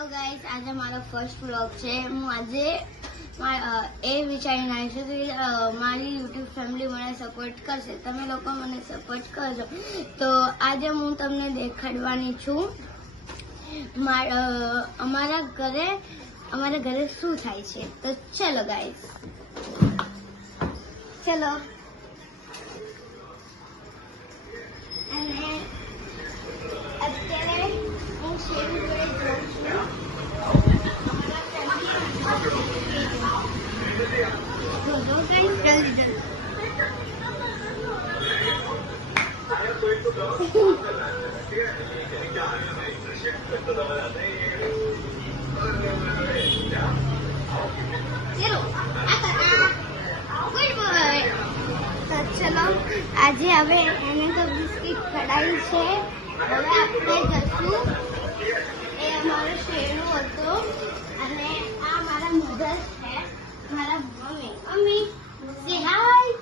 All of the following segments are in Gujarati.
હેલો ગાઈસ, આજે મારો ફર્સ્ટ વ્લોગ છે. હું આજે એ વિચારીને આવી છું કે મારી યુટ્યુબ ફેમિલી મને સપોર્ટ કરશે. તમે લોકો મને સપોર્ટ કરજો. તો આજે હું તમને દેખાડવાની છું અમારા ઘરે શું થાય છે. તો ચલો ગાઈસ, ચલો. અને અત્યારે હું શેરુ જોડે જાઉં છું. ચલો આજે હવે એને તો બિસ્કિટ ખડાઈ છે. હવે આપણે જશું. એ અમારો શેરુ હતો અને આ મારા મધર છે, મારા મમ્મી. સે હાય.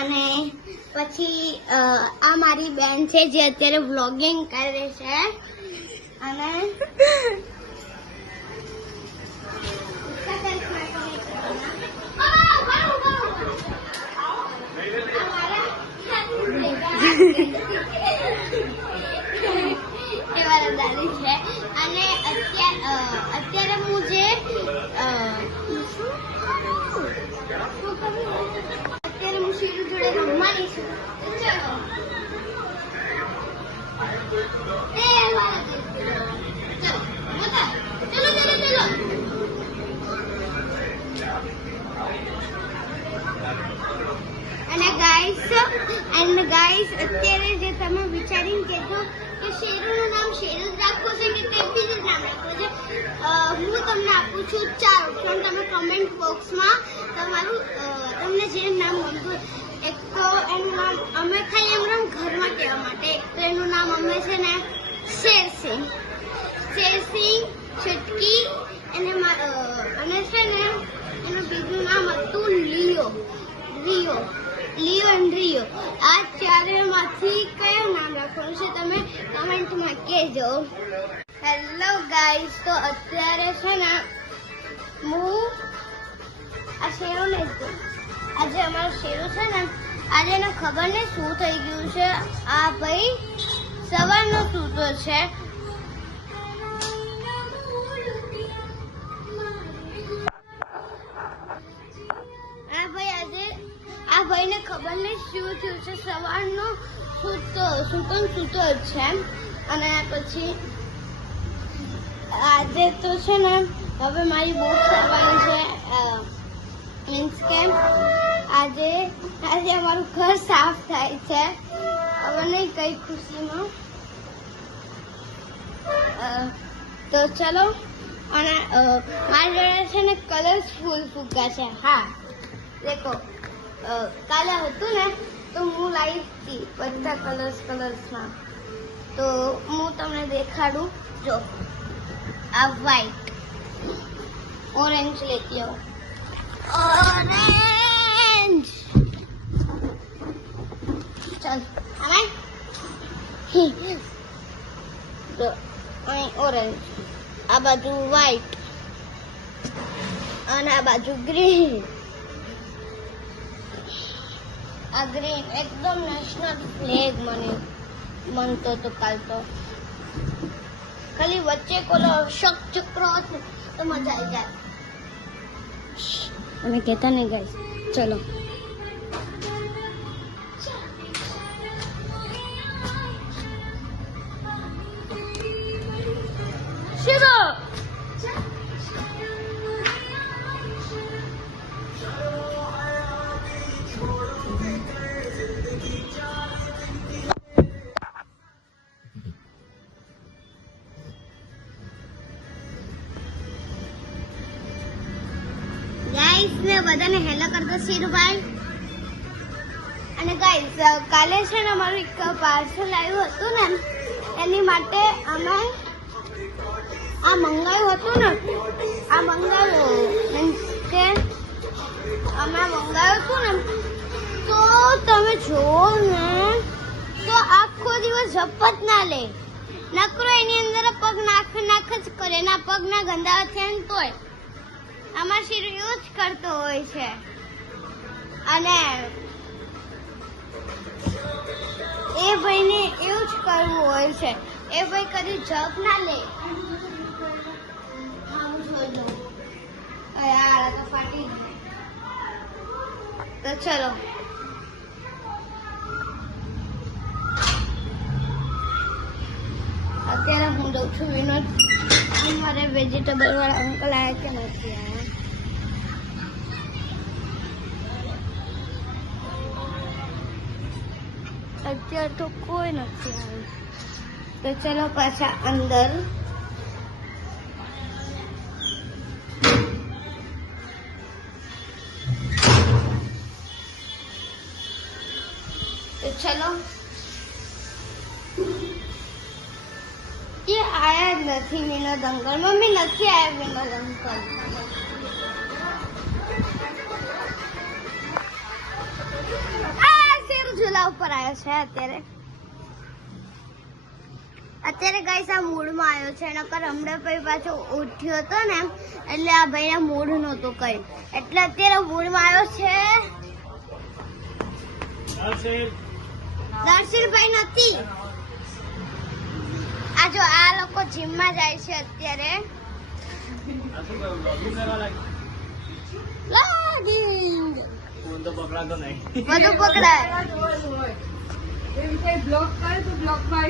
અને પછી આ મારી બેન છે જે અત્યારે વ્લોગિંગ કરે છે. અને એ મારા દાદી છે. અને અત્યારે હું જે અત્યારે હું શેરુ જોડે રમવાની છું. અને ગાઈસ અત્યારે જે તમે વિચારીને કહેજો કે શેરુનું નામ શેરુ જ રાખવું છે કે કોઈ બીજું નામ રાખવું છે, હું તમને આપું છું 4 ઓપ્શન. તમે કમેન્ટ બોક્સમાં તમને જે નામ ગમતું. એક તો એનું નામ અમે ખાલી એમ ઘરમાં કહેવા માટે. એક તો એનું નામ અમે છે ને શેરસિંહ, છટકી. અને છે ને એનું બીજું નામ હતું લિયો એન્ડ રિયો. આ ચારેમાંથી કયું નામ રાખવાનું છે તમે કમેન્ટમાં કહેજો. હેલો ગાઈસ, તો અત્યારે છે ને હું આ શેરુ ને આજે અમારો શેરુ છે ને આજે એને ખબર નહીં શું થઈ ગયું છે. આ ભાઈ સવારનો સૂતો છે. આ ભાઈને ખબર નહીં શું થયું છે. સવારનો સૂતો જ છે. અને પછી આજે તો છે ને હવે મારી બુક્સ આવવાની છે. મીન્સ કે આજે અમારું ઘર સાફ થાય છે. હવે નહીં કઈ ખુશીમાં. તો ચલો. અને મારી જોડે છે ને કલર્સફુલ ફુગ્ગા છે. હા દેખો, કાલે હતું ને તો હું લાવી હતી બધા કલર્સમાં. તો હું તમને દેખાડું. જો આ વ્હાઈટ, ઓરેન્જ લેતી આવો. ઓરેન્જ ચાલ તો અહીં ઓરેન્જ, આ બાજુ વ્હાઈટ અને આ બાજુ ગ્રીન. આ ગ્રીન એકદમ નેશનલ ફ્લેગ મનતો તો કાલ તો ખાલી વચ્ચે કોલો અશોક ચક્ર હતો તો મજા આવી જાય. અમે કહેતા નહીં ગાઈસ. ચલો શેરુ ને બધાને હેલો કરતો શેરુભાઈ. અને ગાઈસ કાલે છે ને અમારું એક પાર્સલ આવ્યું હતું ને એની માટે અમે આ મંગાવ્યું હતું ને મીન્સ કે અમે મંગાવ્યું હતું ને તો તમે જુઓ ને તો આખો દિવસ ઝપત ના લે. નકરો એની અંદર પગ નાખ જ કરે, એના પગ ના ગંદા થયા ને તોય આમાં શીરો એવું જ કરતો હોય છે. અને એ ભાઈને એવું જ કરવું હોય છે. એ ભાઈ કદી જપ ના લે. યાર તો ફાટી ગઈ. તો ચલો અત્યારે હું દઉં છું વિનોદ. અમારે વેજીટેબલ વાળા અંકલ આયા કે નથી આયા? અત્યારે તો કોઈ નથી આવ્યું. તો ચલો પાછા અંદર. तो चलो ये आया नहीं विनोद अंकल. मम्मी नहीं आया विनोद अंकल. शेर झूला ઉપર આવ્યો છે અત્યારે ગાઈસ આ મૂડમાં આવ્યો છે. નકર હમણાં પછી પાછો ઉઠ્યો હતો ને એટલે આ ભાઈના મૂડ નહોતો કઈ, એટલે અત્યારે મૂડમાં આવ્યો છે. દર્શનભાઈ નથી. આ જો આ લોકો જીમમાં જાય છે અત્યારે. બધું પકડાય. બ્લોક કરે તો બ્લોક માં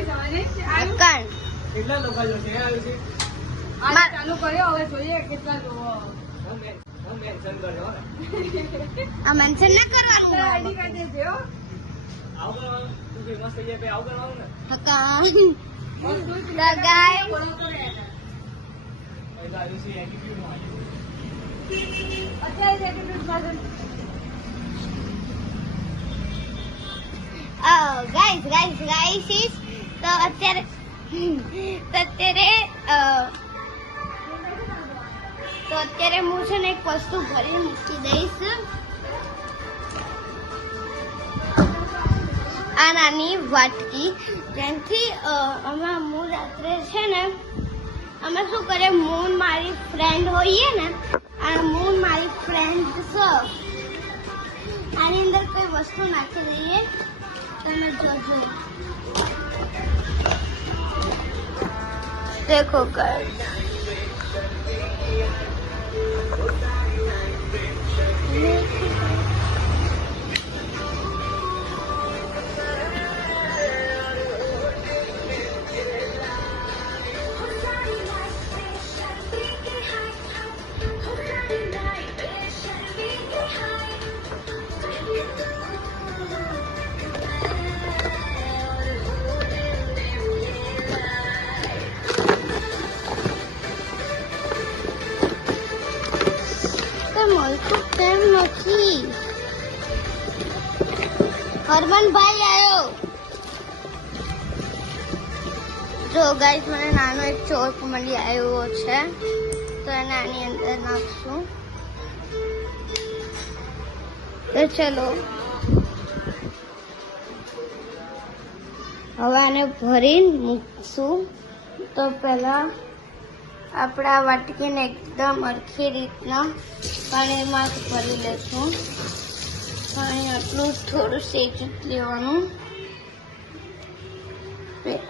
કેટલા લોકો ચાલુ કર્યો. હવે જોઈએ કેટલા જોવો. આ મેન્શન ના કરવાનું. આઈડી કાર્ડ દેજો. ગાઈસ તો અત્યારે હું છે ને એક વસ્તુ ભરી મૂકી દઈશ. આ નાની વાટકી જેમથી અમે હું રાત્રે છે ને અમે શું કરીએ, હું મારી ફ્રેન્ડ હોઈએ ને, અને હું મારી ફ્રેન્ડ આની અંદર કોઈ વસ્તુ નાખી દઈએ. તમે જોજો. देखो गाइस કેમ નથી? હરમનભાઈ આવ્યો. જો ગાઈસ મને નાનો એક ચોક મળી આવ્યો છે, તો એને આની અંદર નાખશું. તો ચલો હવે આને ભરીને મૂકશું. તો પહેલા આપણે આ વાટકીને એકદમ અરખી રીતના પાણીમાં ભરી લેશું. પાણી આટલું થોડું શેકી લેવાનું.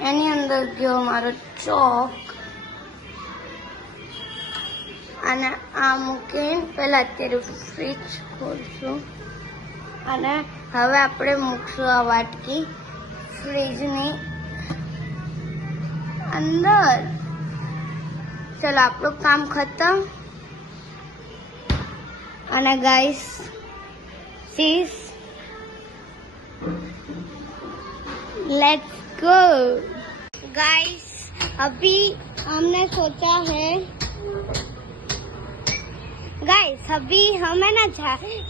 એની અંદર ગયો મારો ચોક. અને આ મૂકીને પહેલા અત્યારે ફ્રીજ ખોલશું. અને હવે આપણે મૂકશું આ વાટકી ફ્રીજની અંદર. चलो આપણું કામ ખતમ. અને गाइस सीस लेट्स गो. गाइस अभी हमने सोचा है हमें ना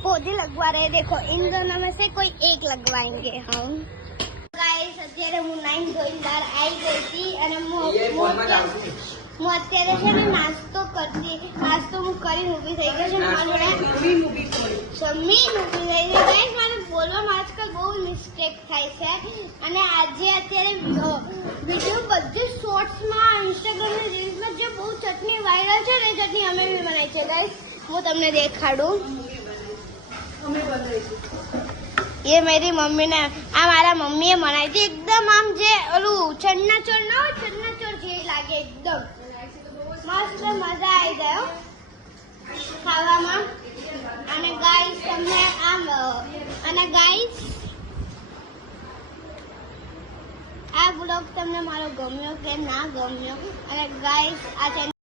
पौधे लगवा रहे. देखो इन दोनों में से कोई एक लगवाएंगे हम. गाइस અત્યારે હું નાઈન ધોઈને બહાર આવી ગઈ હતી અને હું અત્યારે છે ને નાસ્તો હું કરી ઊભી થઈ ગઈ છું. મી મૂવી થઈ ગઈ. ગાઈસ મને બોલવામાં આજકાલ બહુ મિસ્ટેક થાય છે. અને આજે અત્યારે વિડીયો બધું શોર્ટ નારિયેળ છે ને ચટણી અમે બી બનાવી છે ગાઈસ હું તમને દેખાડું ये मेरी मम्मी ने આ મારા મમ્મીએ બનાવી હતી એકદમ આમ જે ઓલું ચન્નાચોર ન હોય ચન્નાચોર જેવી લાગે એકદમ મસ્ત મજા આવી ગયો ખાવામાં અને ગાઈસ તમને આમ અને ગાઈસ આ બ્લોગ તમને મારો ગમ્યો કે ના ગમ્યો અને ગાઈસ આ